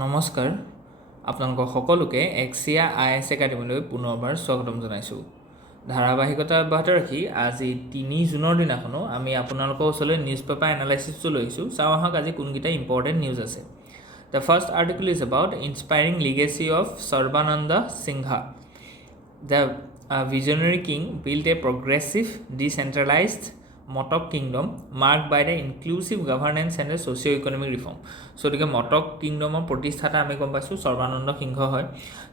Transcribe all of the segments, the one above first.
নমস্কাৰ আপোনালোক সকলোকে AXIA IAS একাডেমীলৈ পুনৰবাৰ স্বাগতম জনাইছোঁ। ধাৰাবাহিকতা অব্যাহত ৰাখি আজি 3 জুনৰ দিনাখনো আমি আপোনালোকৰ ওচৰলৈ নিউজ পেপাৰ এনালাইচিছটো লৈছোঁ। চাওঁ আহক আজি কোনকেইটা ইম্পৰ্টেণ্ট নিউজ আছে। The first article is about inspiring legacy of Sarbananda Singha. The visionary king built a progressive, decentralized Motok kingdom marked by the inclusive governance and the socio-economic reform. So the Motok kingdom of Protistata আমি গম পাইছোঁ সৰ্বানন্দ সিংহ হয়।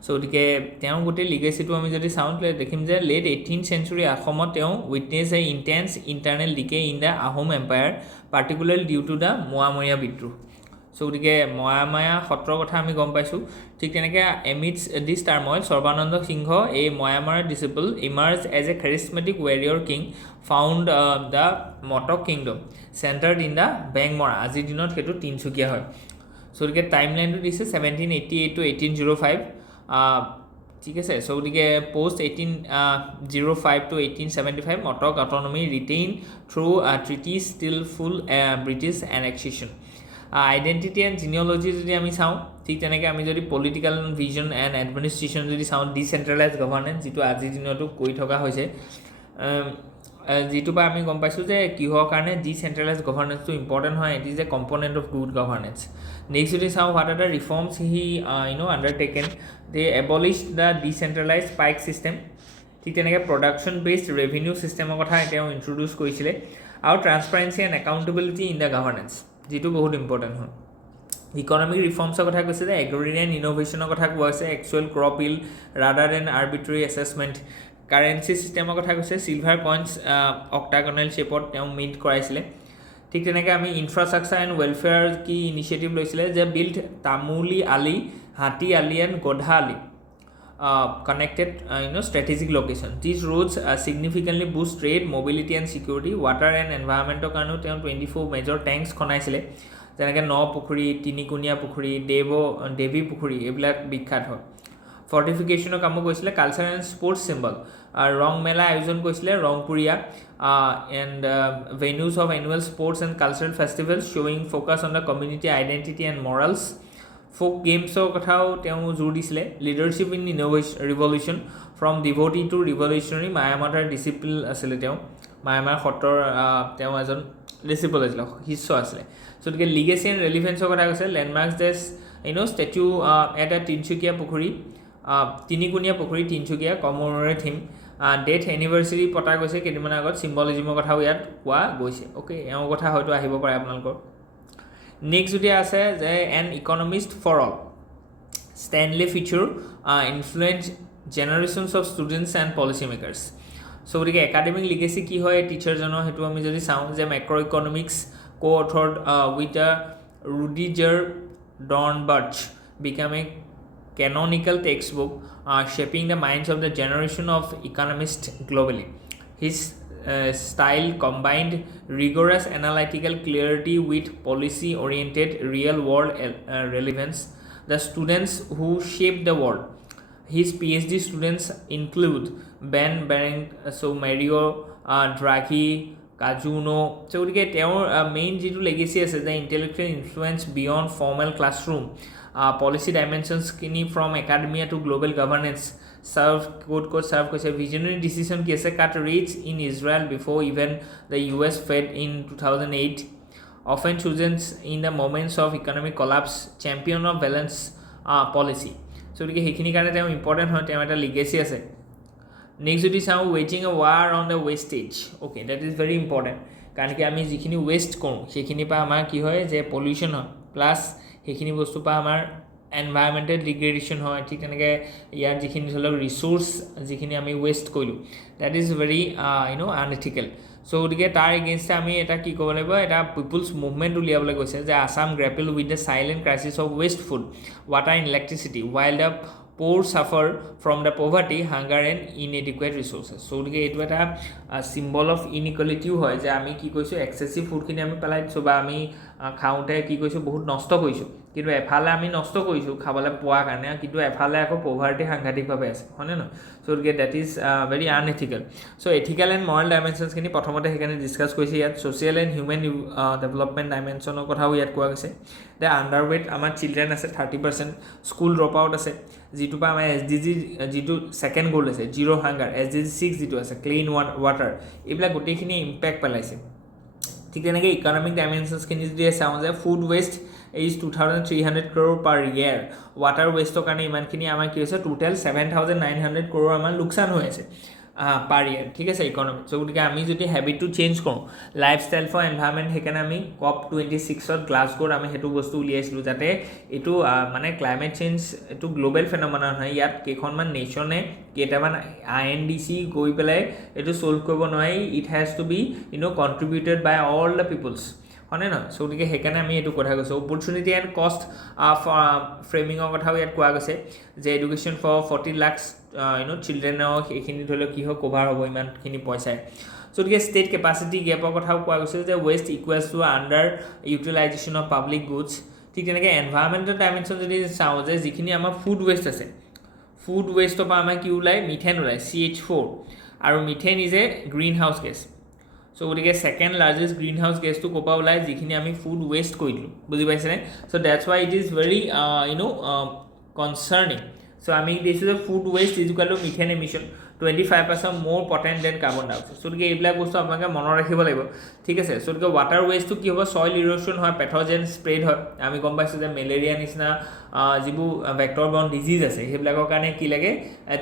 So গতিকে তেওঁ গোটেই লিগেচিটো আমি যদি চাওঁ দেখিম যে লেট 18th century অসমত তেওঁ witnessed a intense internal decay in the Ahom empire particularly due to the Moamoria বিদ্ৰোহ। সো গতিকে ময়ামায়া সত্ৰৰ কথা আমি গম পাইছোঁ। ঠিক তেনেকৈ এমিডছ দিছ টাৰ্মইল সৰ্বানন্দ সিংহ এই Mayamara disciple emerge as a charismatic warrior king found the Motok kingdom centered in the Bengmara. আজিৰ দিনত সেইটো তিনিচুকীয়া হয়। সো গতিকে টাইম লাইনটো দিছে 1788 to 1805। ঠিক আছে। সো গতিকে post 1805 to 1875 Motok autonomy retained through treaties till full British annexation। Identity and genealogy যদি আমি চাওঁ ঠিক তেনেকৈ আমি যদি পলিটিকেল ভিজন এণ্ড এডমিনিষ্ট্ৰেশ্যন যদি চাওঁ ডিচেণ্ট্ৰেলাইজ গভৰ্নেন্স যিটো আজিৰ দিনতো কৰি থকা হৈছে, যিটোৰ পৰা আমি গম পাইছোঁ যে কিহৰ কাৰণে ডিচেণ্ট্ৰেলাইজ গভৰ্নেন্সটো ইম্পৰ্টেণ্ট হয়। It is a component of good governance. Next যদি চাওঁ what are the reforms he undertaken, they abolish the decentralise paik system. ঠিক তেনেকৈ প্ৰডাকশ্যন বেছড ৰেভিনিউ ছিষ্টেমৰ কথা তেওঁ ইণ্ট্ৰডিউচ কৰিছিলে আৰু transparency and accountability in the governance, যিটো বহুত ইম্পৰ্টেণ্ট হয়। ইকনমিক ৰিফৰ্মছৰ কথা কৈছে যে এগ্ৰিৰিয়ান ইন'ভেশ্যনৰ কথা কোৱা হৈছে, actual crop yield rather than arbitrary assessment. Currency ছিষ্টেমৰ কথা কৈছে, চিলভাৰ কইনছ অক্টাগনেল শ্বেপত তেওঁ মিণ্ট কৰাইছিলে। ঠিক তেনেকৈ আমি ইনফ্ৰাষ্ট্ৰাকচাৰ এণ্ড ৱেলফেয়াৰ কি ইনিচিয়েটিভ লৈছিলে যে build Tamuli Ali, Hati Ali and Gadha Ali connected strategic location. These roads significantly boost trade, mobility and security. Water and environmental কাৰণেও তেওঁ 24 মেজৰ টেংকছ খনাইছিলে, যেনেকৈ ন পুখুৰী, তিনিকুণীয়া পুখুৰী, দেৱী পুখুৰী এইবিলাক বিখ্যাত হয়। ফৰ্টিফিকেশ্যনৰ কামো কৰিছিলে। কালচাৰ এণ্ড স্পৰ্টছ চিম্বল, ৰং মেলা আয়োজন কৰিছিলে ৰংপুৰীয়া and venues of annual sports and cultural festivals শ্ব'য়িং focus on the community identity and morals. Folk গেমছৰ কথাও তেওঁ জোৰ দিছিলে। Leadership in revolution from deity to revolutionary, মায়ামাতাৰ ডিচিপল আছিলে তেওঁ। মায়ামাৰ সত্ৰৰ তেওঁ এজন ডিচিপল আছিলে, শিষ্য আছিলে। গতিকে লিগেচি এণ্ড ৰেলিভেঞ্চৰ কথা কৈছে। লেণ্ডমাৰ্কছ দেছ ষ্টেচু এটা তিনিচুকীয়া পুখুৰী, তিনিকুণীয়া পুখুৰী তিনিচুকীয়া কমৰেৰে থিম। ডেথ এনিভাৰ্চাৰী পতা গৈছে কেইদিনমান আগত, চিম্বলিজিমৰ কথাও ইয়াত কোৱা গৈছে। অ'কে, এওঁৰ কথা হয়তো আহিব পাৰে আপোনালোকৰ। নেক্সট যদি আছে যে an economist for all, Stanley Fischer influence generations of students and policy makers. So' গতিকে একাডেমিক লিগেচি কি হয় টিচাৰজনৰ, সেইটো আমি যদি চাওঁ যে macro' economics co authored with Rudiger Dornbusch became a canonical textbook shaping the minds of the generation of economists globally. His style combined rigorous analytical clarity with policy-oriented real-world relevance. The students who shaped the world. His PhD students include Ben Bering, Mario Draghi, Kajuno. So, our main legacy is the intellectual influence beyond formal classroom. Policy dimensions from academia to global governance. Serve visionary decision ki ase cut rates in Israel before even the US Fed in 2008. Often chosen in the moments of economic collapse. Champion of balance policy. So hekhini karone teo important hoy, teo eta legacy ase. Next jodi sao waging a war on the wastage. Okay, that is very important. Karon ki ami jikhini waste koru sekhini pa amar ki hoy je pollution hoy plus সেইখিনি বস্তুৰ পৰা আমাৰ environmental ডিগ্ৰেডেশ্যন হয়। ঠিক তেনেকৈ ইয়াৰ যিখিনি ধৰি লওক ৰিচোৰ্চ যিখিনি আমি ৱেষ্ট কৰিলোঁ, ডেট ইজ ভেৰি আনএথিকেল। চ' গতিকে তাৰ এগেইনষ্টে আমি এটা কি ক'ব লাগিব, এটা পিপুলছ মুভমেণ্ট উলিয়াবলৈ গৈছে যে Assam grapple with the silent crisis of waste food, water and electricity, while the poor suffer from the poverty, hunger and inadequate resources. চ' গতিকে এইটো এটা চিম্বল অফ ইনইকুৱেলিটিও হয় যে আমি কি কৈছোঁ এক্সেচিভ ফুডখিনি আমি পেলাই দিছোঁ বা আমি খাওঁতে কি কৈছোঁ বহুত নষ্ট কৰিছোঁ। কিন্তু এফালে আমি নষ্ট কৰিছোঁ খাবলৈ পোৱাৰ কাৰণে, কিন্তু এফালে আকৌ পভাৰ্টি সাংঘাতিকভাৱে আছে, হয়নে নহয়? চ' গতিকে that is very unethical. So' ethical and moral ডাইমেনশ্যনছখিনি প্ৰথমতে সেইকাৰণে ডিছকাছ কৰিছে ইয়াত। ছ'চিয়েল এণ্ড হিউমেন ডেভেলপমেণ্ট ডাইমেনশ্যনৰ কথাও ইয়াত কোৱা গৈছে। যে আণ্ডাৰৱেট আমাৰ চিলড্ৰেন আছে 30%, স্কুল ড্ৰপ আউট আছে, যিটোৰ পৰা আমাৰ SDG যিটো ছেকেণ্ড গ'ল আছে জিৰ' হাংগাৰ, SDG 6 যিটো আছে ক্লিন ৱাটাৰ, এইবিলাক গোটেইখিনি ইম্পেক্ট পেলাইছে। ঠিক তেনেকৈ ইকনমিক ডাইমেনশ্যনছখিনি যদি চাওঁ যে food waste is 2,300 crore per year, water ৱেষ্টৰ কাৰণে ইমানখিনি আমাৰ কি হৈছে টোটেল 7,900 crore আমাৰ লোকচান হৈ আছে পাৰ ইয়াৰ, ঠিক আছে ইকনমিক। চ' গতিকে আমি যদি হেবিটটো চেঞ্জ কৰোঁ, লাইফষ্টাইল ফৰ এনভাইৰমেণ্ট, সেইকাৰণে আমি COP26ত গ্লাছগোত আমি সেইটো বস্তু উলিয়াইছিলোঁ, যাতে এইটো মানে ক্লাইমেট চেঞ্জ এইটো গ্ল'বেল ফেন'মেনন নহয়। ইয়াত কেইখনমান নেশ্যনে কেইটামান INDC গৈ পেলাই এইটো ছল্ভ কৰিব নোৱাৰি, it has to be contributed by all the peoples, হয়নে নহয়? চ' গতিকে সেইকাৰণে আমি এইটো কথা কৈছোঁ। অপৰচুনিটি এণ্ড কষ্ট ফ্ৰেমিঙৰ কথাও ইয়াত কোৱা গৈছে, যে এডুকেশ্যন ফৰ 40 lakhs চিলড্ৰেনৰ সেইখিনি ধৰি লওক কি হয় কভাৰ হ'ব ইমানখিনি পইচাই। চ' গতিকে ষ্টেট কেপাচিটি গেপৰ কথাও কোৱা গৈছে, যে waste equals to under utilisation of public goods. ঠিক তেনেকৈ এনভাইৰমেণ্টেল ডাইমেনশ্যন যদি চাওঁ, যে যিখিনি আমাৰ ফুড ৱেষ্ট আছে, ফুড ৱেষ্টৰ পৰা আমাৰ কি ওলায়, মিথেন ওলায় CH4, আৰু methane is a green house gas. So' গতিকে ছেকেণ্ড লাৰ্জেষ্ট গ্ৰীণ হাউচ গেছটো ক'ৰ পৰা ওলায়, যিখিনি আমি ফুড ৱেষ্ট কৰি দিলোঁ, বুজি পাইছেনে? So' that's why it is very concerning. So' আমি দেখিছোঁ যে food waste is equal to methane emission 25% more potent than carbon dioxide. So' গতিকে এইবিলাক বস্তু আপোনালোকে মনত ৰাখিব লাগিব, ঠিক আছে? চ' গতিকে ৱাটাৰ ৱেষ্টটো কি হ'ব, চইল ইৰ'শ্যন হয়, পেথ'জেন স্প্ৰেড হয়। আমি গম পাইছোঁ যে মেলেৰিয়া নিচিনা যিবোৰ ভেক্টৰ বৰ্ণ ডিজিজ আছে, সেইবিলাকৰ কাৰণে কি লাগে,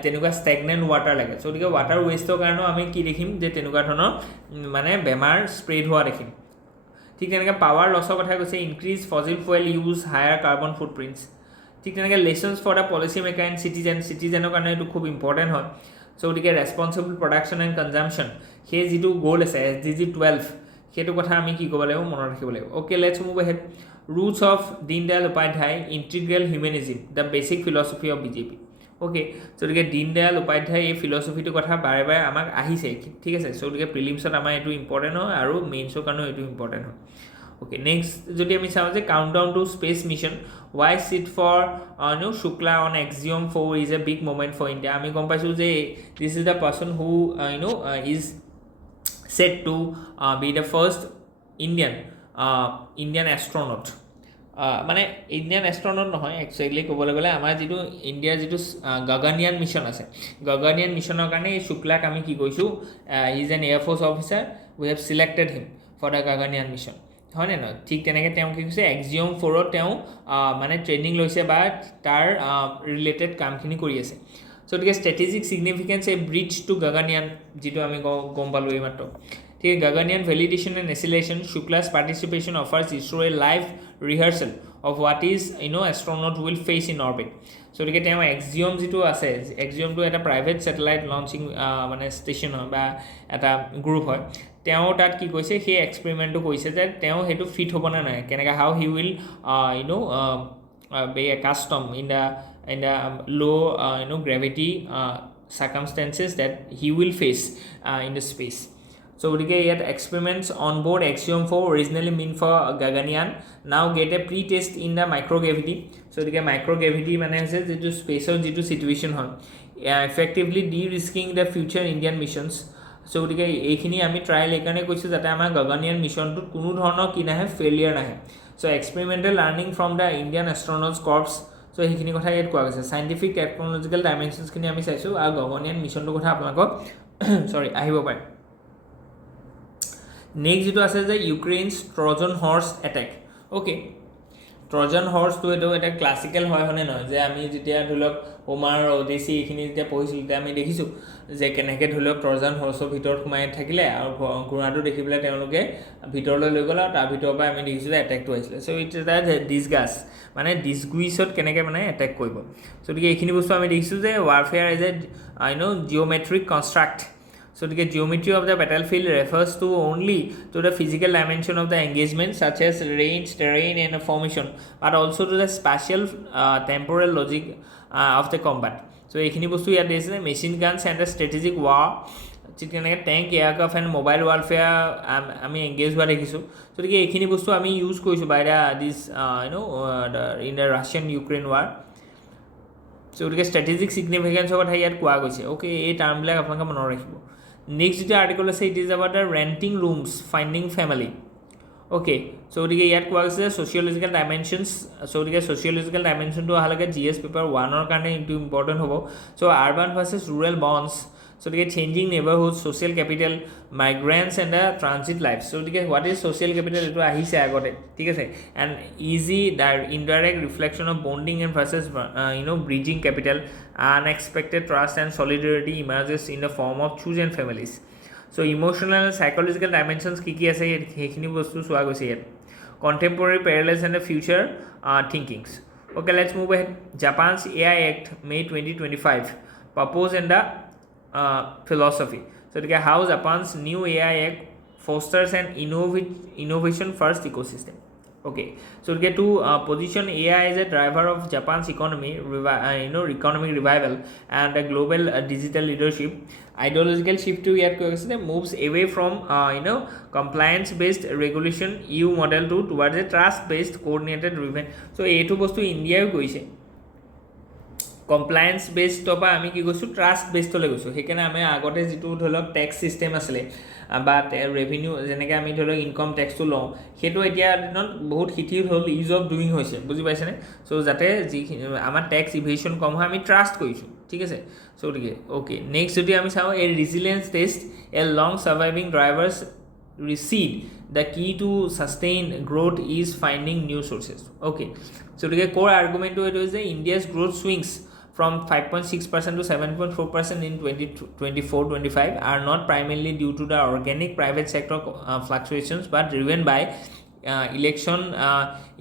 তেনেকুৱা ষ্টেগনেণ্ট ৱাটাৰ লাগে। চ' গতিকে ৱাটাৰ ৱেষ্টৰ কাৰণেও আমি কি দেখিম, যে তেনেকুৱা ধৰণৰ মানে বেমাৰ স্প্ৰেড হোৱা দেখিম। ঠিক তেনেকৈ পাৱাৰ লছৰ কথা কৈছে, increase fossil fuel use, higher carbon footprints. ঠিক তেনেকৈ lessons for the policy maker and চিটিজেনৰ কাৰণে এইটো খুব ইম্পৰ্টেণ্ট হয়। চ' গতিকে ৰেছপনচিবল প্ৰডাকশ্যন এণ্ড কনজাম্পশ্যন, সেই যিটো গ'ল আছে SDG 12, সেইটো কথা আমি কি ক'ব লাগিব, মনত ৰাখিব লাগিব। Okay, let's move ahead. Roots of Deendayal Upadhyay integral humanism, the basic philosophy of BJP। Okay, so' গতিকে দীনদয়াল উপাধ্যায় এই ফিলচফিটোৰ কথা বাৰে বাৰে আমাক আহিছে, ঠিক আছে? চ' গতিকে প্ৰিলিমছত আমাৰ এইটো ইম্পৰ্টেণ্ট হয়, আৰু মেইনছৰ কাৰণেও এইটো ইম্পৰ্টেণ্ট হয়। অ'কে, নেক্সট যদি আমি চাওঁ যে countdown to space mission, why seat for Shukla on Axiom 4 is a big movement for India. আমি গম পাইছোঁ যে this is the person who is set to be the first Indian astronaut. মানে ইণ্ডিয়ান এষ্ট্ৰনট নহয়, একচুৱেলি ক'বলৈ গ'লে আমাৰ যিটো ইণ্ডিয়াৰ যিটো গগনয়ান মিছন আছে, গগনয়ান মিছনৰ কাৰণে এই শুক্লাক আমি কি কৰিছোঁ, is an air force officer, we have selected him for the Gaganyaan mission, হয়নে নহয়? ঠিক তেনেকৈ তেওঁ কি কৈছে, এক্সিয়ম 4ত তেওঁ মানে ট্ৰেইনিং লৈছে বা তাৰ ৰিলেটেড কামখিনি কৰি আছে। চ' গতিকে strategic significance a bridge to Gaganyaan, যিটো আমি গম পালোঁ এইমাত্ৰ। ঠিক আছে, Gaganyaan validation and acceleration, Shukla's participation offers ISRO a live rehearsal of what is astronaut will face in orbit. So' গতিকে তেওঁ এক্সিয়ম যিটো আছে, এক্সিয়মটো এটা প্ৰাইভেট ছেটেলাইট লঞ্চিং মানে ষ্টেচন হয় বা এটা গ্ৰুপ হয়। তেওঁ তাত কি কৈছে, সেই এক্সপেৰিমেণ্টটো কৰিছে যে তেওঁ সেইটো ফিট হ'ব নে নাই, কেনেকৈ how he will be accustomed in the low gravity circumstances that he will face in the space. So gotike yet experiments on board Axiom 4 originally meant for Gaganyaan now get a pre-test in the microgravity. So gotike microgravity mane hoise je space or jitu situation hoy effectively de-risking the future Indian missions. So গতিকে এইখিনি আমি trial এইকাৰণে কৈছোঁ যাতে আমাৰ গগনয়ান মিছনটোত কোনো ধৰণৰ কি নাহে, ফেইলিয়াৰ নাহে। So' experimental learning from the Indian astronauts corps, so' সেইখিনি কথা ইয়াত কোৱা গৈছে। চাইণ্টিফিক টেকন'লজিকেল ডাইমেনশ্যনছখিনি আমি চাইছোঁ, আৰু গগনয়ান মিছনটোৰ কথা আপোনালোকক আহিব পাৰে। নেক্সট যিটো আছে যে ইউক্ৰেইনছ ট্ৰজন হৰ্চ এটেক। অ'কে, ট্ৰজন হৰ্চটো এইটো এটা ক্লাছিকেল হয়নে নহয়, যে আমি যেতিয়া ধৰি লওক হোমাৰ অডিচি এইখিনি যেতিয়া পঢ়িছিলোঁ, তেতিয়া আমি দেখিছোঁ যে কেনেকৈ ধৰি লওক ট্ৰজন হৰ্চৰ ভিতৰত সোমাই থাকিলে, আৰু ঘোঁৰাটো দেখি পেলাই তেওঁলোকে ভিতৰলৈ লৈ গ'ল, আৰু তাৰ ভিতৰৰ পৰা আমি দেখিছোঁ যে এটেকটো আহিছিলে। চ' ইটছ এটা ডিছগাছ, মানে ডিছগুইছত কেনেকৈ মানে এটেক কৰিব। চ' গতিকে এইখিনি বস্তু আমি দেখিছোঁ যে warfare is a geometric construct. So the geometry of the battlefield refers to only to the physical dimension of the engagement, such as range, terrain, and formation, but also to the spatial temporal logic of the combat. So এইখিনি বস্তু ইয়াত দিছে, machine guns and the strategic war ঠিক তেনেকৈ tank aircraft and mobile warfare আমি engage হোৱা দেখিছোঁ গতিকে এইখিনি বস্তু আমি ইউজ কৰিছোঁ by this in the Russian Ukraine war গতিকে ষ্ট্ৰেটেজিক ছিগনিফিকেঞ্চৰ কথা ইয়াত কোৱা গৈছে অ'কে এই টাৰ্মবিলাক আপোনালোকে মনত ৰাখিব নেক্সট যিটো আৰ্টিকল আছে it is about the renting rooms finding family okay গতিকে ইয়াত কোৱা গৈছে ছ'চিয়লজিকেল ডাইমেনশ্যনছ গতিকে ছ'চিয়লজিকেল ডাইমেনশ্যনটো অহালৈকে GS পেপাৰ 1ৰ কাৰণে এইটো ইম্পৰ্টেণ্ট হ'ব আৰ্বান ভাৰ্চেছ ৰুৰেল বণ্ডছ গতিকে changing neighbourhood social capital migrants and the transit life গতিকে হোৱাট ইজ ছ'চিয়েল কেপিটেল এইটো আহিছে আগতে ঠিক আছে and easy indirect reflection of bonding and versus bridging capital unexpected trust and solidarity emerges in the form of chosen families emotional psychological dimensions কি আছে সেইখিনি বস্তু চোৱা গৈছে ইয়াত contemporary parallels and the future thinkings okay let's move ahead জাপানছ AI Act May 2025 purpose and the philosophy গতিকে how Japan's new AI Act fosters an innovation first ecosystem okay গতিকে to position AI as a driver of Japan's economy economic revival and a global digital leadership ideological shift to ইয়াত কৈ গৈছে moves away from compliance based regulation EU model towards a trust based coordinated driven এইটো বস্তু ইণ্ডিয়াও গৈছে compliance বেছডৰ পৰা আমি কি কৈছোঁ ট্ৰাষ্ট বেছডলৈ গৈছোঁ সেইকাৰণে আমি আগতে যিটো ধৰি লওক টেক্স ছিষ্টেম আছিলে বা ৰেভিনিউ যেনেকৈ আমি ধৰি লওক ইনকম টেক্সটো লওঁ সেইটো এতিয়া দিনত বহুত শিথিল হ'ল ইজ অফ ডুইং হৈছে বুজি পাইছেনে যাতে যিখিনি আমাৰ টেক্স ইভেশ্যন কম হয় আমি ট্ৰাষ্ট কৰিছোঁ ঠিক আছে গতিকে অ'কে নেক্সট যদি আমি চাওঁ এই resilience test a long surviving drivers recede the key to sustain growth is finding new sources okay গতিকে core argument to it is that India's growth swings from 5.6% to 7.4% in 2024-25 are not primarily due to the organic private sector fluctuations but driven by election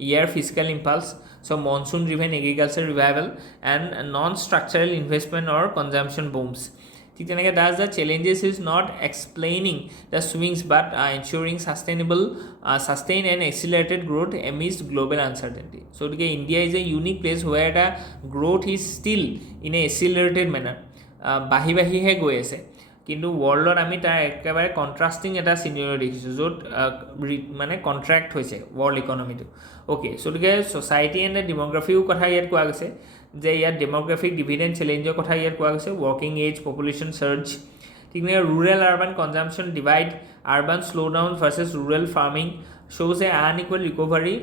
year fiscal impulse monsoon driven agriculture revival and non-structural investment or consumption booms ঠিক তেনেকৈ thus the challenges is not explaining the swings but ensuring sustained and accelerated growth amidst global uncertainty গতিকে India is a unique place where the growth is still in a accelerated manner বাঢ়িহে গৈ আছে কিন্তু ৱৰ্ল্ডত আমি তাৰ একেবাৰে কণ্ট্ৰাষ্টিং এটা scenario' দেখিছোঁ য'ত মানে কণ্ট্ৰেক্ট হৈছে ৱৰ্ল্ড ইকনমিটো অ'কে গতিকে ছ'চাইটি এণ্ড ডেম'গ্ৰাফিও কথা ইয়াত কোৱা গৈছে যে ইয়াত ডেম'গ্ৰাফিক ডিভিডেণ্ড চেলেঞ্জৰ কথা ইয়াত কোৱা গৈছে ৱৰ্কিং এজ পপুলেশ্যন চাৰ্জ ঠিক তেনেকৈ rural urban consumption divide urban slow' down versus rural farming shows a unequal recovery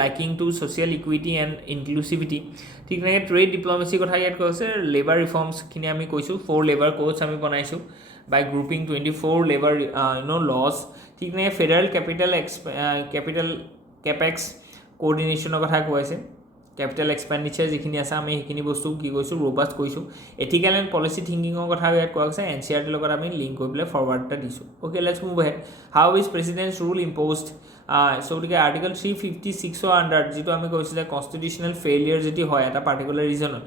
liking to social equity and inclusivity ঠিক তেনেকৈ ট্ৰেড ডিপ্ল'মেচি কথা ইয়াত কৈছে লেবাৰ ৰিফৰ্মছখিনি আমি কৈছোঁ 4 লেবাৰ কোডছ আমি বনাইছোঁ বাই গ্ৰুপিং 24 লেবাৰ লজ ঠিক তেনেকৈ ফেডাৰেল কেপিটেল কেপেক্স কোঅৰ্ডিনেশ্যনৰ কথা কৈছে কেপিটেল এক্সপেণ্ডিচাৰ যিখিনি আছে আমি সেইখিনি বস্তু কি কৈছোঁ ৰ'বাষ্ট কৰিছোঁ এথিকেল এণ্ড পলিচি থিংকিঙৰ কথা ইয়াত কোৱা গৈছে NCERTৰ লগত আমি লিংক কৰি পেলাই ফৰৱাৰ্ড এটা দিছোঁ okay let's move ahead how is Presidents rule ইম্প'জড গতিকে আৰ্টিকল 356ৰ আণ্ডাৰত যিটো আমি কৈছোঁ যে কনষ্টিটিউশ্যনেল ফেইলিয়াৰ যদি হয় এটা পাৰ্টিকুলাৰ ৰিজনত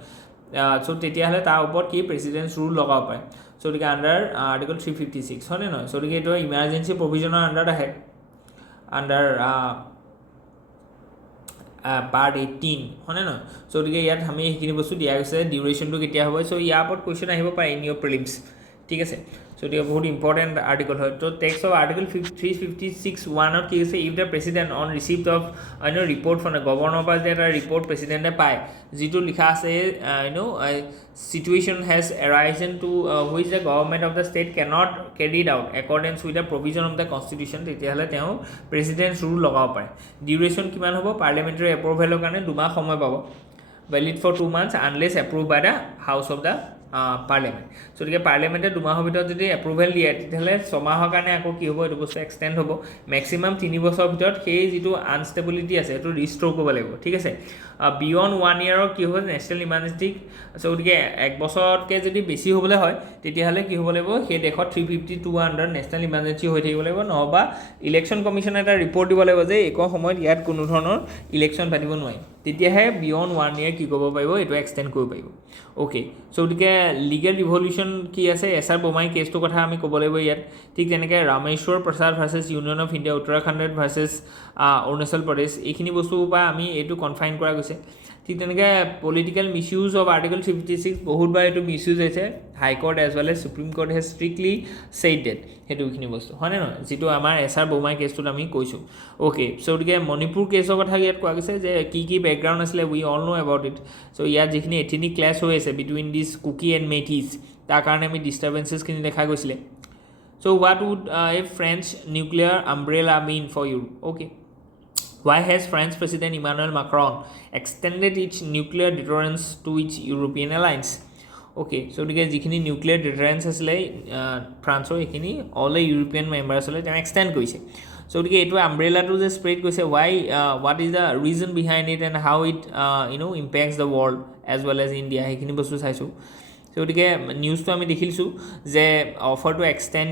তেতিয়াহ'লে তাৰ ওপৰত কি প্ৰেচিডেণ্টছ ৰুল লগাব পাৰে গতিকে আণ্ডাৰ আৰ্টিকল 356 হয়নে নহয় গতিকে এইটো ইমাৰ্জেঞ্চি প্ৰভিজনৰ আণ্ডাৰত আহে আণ্ডাৰ পাৰ্ট 18 হয়নে নহয় গতিকে ইয়াত আমি সেইখিনি বস্তু দিয়া গৈছে ডিউৰেশ্যনটো কেতিয়া হ'ব ইয়াৰ ওপৰত কুৱেশ্যন আহিব পাৰে ইন ইয়ৰ প্ৰিলিমছ ঠিক আছে গতিকে বহুত ইম্পৰ্টেণ্ট আৰ্টিকল হয় টেক্সট অফ আৰ্টিকল 356(1)ত কি হৈছে if the president on receipt of report from the governor পৰা যে এটা ৰিপৰ্ট প্ৰেচিডেণ্টে পায় যিটো লিখা আছে situation has arisen to which the government of the state cannot carry out accordance with the provision of the constitution তেতিয়াহ'লে তেওঁ Presidents rule লগাব পাৰে ডিউৰেশ্যন কিমান হ'ব পাৰ্লিয়ামেণ্টাৰী এপ্ৰুভেলৰ কাৰণে 2 মাহ সময় পাব valid for 2 months unless approved by the house of the parliament গতিকে পাৰ্লিয়ামেণ্টে 2 মাহৰ ভিতৰত যদি এপ্ৰুভেল দিয়ে তেতিয়াহ'লে 6 মাহৰ কাৰণে আকৌ কি হ'ব এইটো বস্তু এক্সটেণ্ড হ'ব মেক্সিমাম 3 বছৰৰ ভিতৰত সেই যিটো আনষ্টেবিলিটি আছে সেইটো ৰিষ্ট'ৰ কৰিব লাগিব ঠিক আছে বিয়ণ্ড 1 ইয়াৰৰ কি হ'ব নেশ্যনেল ইমাৰ্জেঞ্চি গতিকে 1 বছৰতকৈ যদি বেছি হ'বলৈ হয় তেতিয়াহ'লে কি হ'ব লাগিব সেই দেশত 352 আণ্ডাৰ নেশ্যনেল ইমাৰ্জেঞ্চি হৈ থাকিব লাগিব নহবা ইলেকশ্যন কমিশ্যনে এটা ৰিপৰ্ট দিব লাগিব যে এইকণ সময়ত ইয়াত কোনো ধৰণৰ ইলেকশ্যন পাতিব নোৱাৰি তেতিয়াহে বিয়ণ্ড 1 ইয়াৰ কি কৰিব পাৰিব এইটো এক্সটেণ্ড কৰিব পাৰিব অ'কে গতিকে লিগেল ৰিভলিউশ্যন কি আছে এছআৰ বোমাই কেছটোৰ কথা আমি ক'ব লাগিব ইয়াত ঠিক তেনেকৈ Rameshwar Prasad versus union of India Uttarakhand versus Arunachal Pradesh এইখিনি বস্তুৰ পৰা আমি এইটো কনফাইন কৰা গৈছে হৈছে ঠিক তেনেকৈ পলিটিকেল মিছইউজ অফ আৰ্টিকল 56 বহুতবাৰ এইটো মিছইউজ হৈছে high court as well as supreme court has strictly said that সেইটোখিনি বস্তু হয়নে নহয় যিটো আমাৰ এছআৰ বোমাই কেছটোত আমি কৈছোঁ অ'কে চ' গতিকে মণিপুৰ কেছৰ কথা ইয়াত কোৱা গৈছে যে কি বেকগ্ৰাউণ্ড আছিলে we all know' about it so' ইয়াত যিখিনি এথনিক ক্লেছ হৈ আছে between this Kuki and Meiteis তাৰ কাৰণে আমি ডিষ্টাৰ্বেঞ্চেছখিনি দেখা গৈছিলে so' what would a French nuclear umbrella mean for you okay Why has French President Emmanuel Macron extended its nuclear deterrence to its European allies? Okay, so যিখিনি nuclear ডিটাৰেঞ্চ আছিলে ফ্ৰান্সৰ এইখিনি অল এ ইউৰোপিয়ান মেম্বাৰ আছিলে তেওঁ extend কৰিছে চ' গতিকে এইটো আমব্ৰেলাটো যে স্প্ৰেড কৰিছে what is the reason behind it and how it impacts the world as well as India সেইখিনি বস্তু চাইছোঁ চ' গতিকে নিউজটো আমি দেখিছোঁ যে offer to extend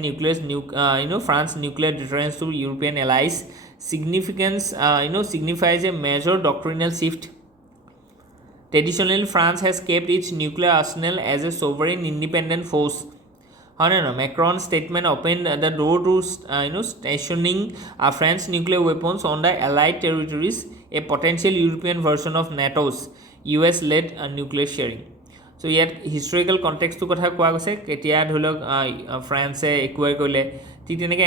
France nuclear deterrence to European allies signifies a major doctrinal shift. Traditionally, France has kept its nuclear arsenal as a sovereign independent force. Macron's statement opened the door to stationing French nuclear weapons on the Allied territories, a potential European version of NATO's US-led nuclear sharing. So ইয়াত historical কণ্টেক্সটো কথা কোৱা গৈছে কেতিয়া ধৰি লওক ফ্ৰান্সে একুৱাই কৰিলে ঠিক তেনেকৈ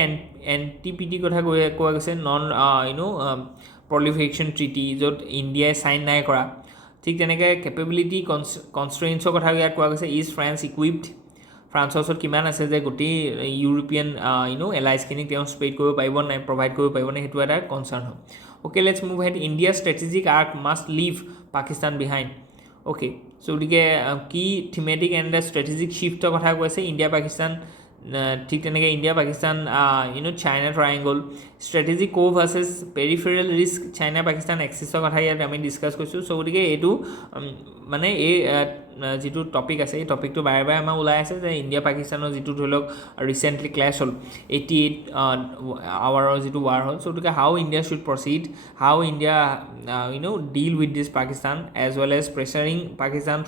NPT কথা কোৱা গৈছে নন প্ৰলিফেৰেশ্যন ট্ৰিটি য'ত ইণ্ডিয়াই চাইন নাই কৰা ঠিক তেনেকৈ কেপেবিলিটি কনষ্ট্ৰেইনছৰ কথা ইয়াত কোৱা গৈছে ইজ ফ্ৰান্স ইকুইপড ফ্ৰান্সৰ ওচৰত কিমান আছে যে গোটেই ইউৰোপিয়ান এলাইজখিনিক তেওঁ স্প্ৰেড কৰিব পাৰিব নাই প্ৰভাইড কৰিব পাৰিব নাই সেইটো এটা কনচাৰ্ণ হয় okay let's move head India strategic arc must leave Pakistan behind okay so' গতিকে কি থিমেটিক এণ্ড ষ্ট্ৰেটেজিক শ্বিফ্টৰ কথা কৈছে ইণ্ডিয়া পাকিস্তান ঠিক তেনেকৈ India Pakistan China triangle strategic core versus peripheral risk China Pakistan এক্সিছৰ কথা ইয়াত আমি ডিছকাছ কৰিছোঁ চ' গতিকে এইটো মানে এই যিটো টপিক আছে এই টপিকটো বাৰে বাৰে আমাৰ ওলাই আছে যে ইণ্ডিয়া পাকিস্তানৰ যিটো ধৰি লওক ৰিচেণ্টলি ক্লেছ হ'ল 88 আৱাৰৰ যিটো ৱাৰ হ'ল চ' গতিকে how India should proceed how India deal with this Pakistan as well as pressuring Pakistan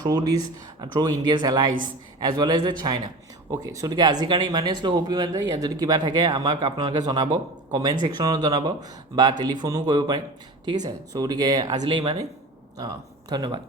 through India's allies as well as the China okay so' গতিকে আজিৰ কাৰণে ইমানেই আছিলোঁ হোপ ইউ এনজয় ইয়াত যদি কিবা থাকে আমাক আপোনালোকে জনাব কমেণ্ট ছেকশ্যনত জনাব বা টেলিফোনো কৰিব পাৰে ঠিক আছে চ' গতিকে আজিলৈ ইমানেই ধন্যবাদ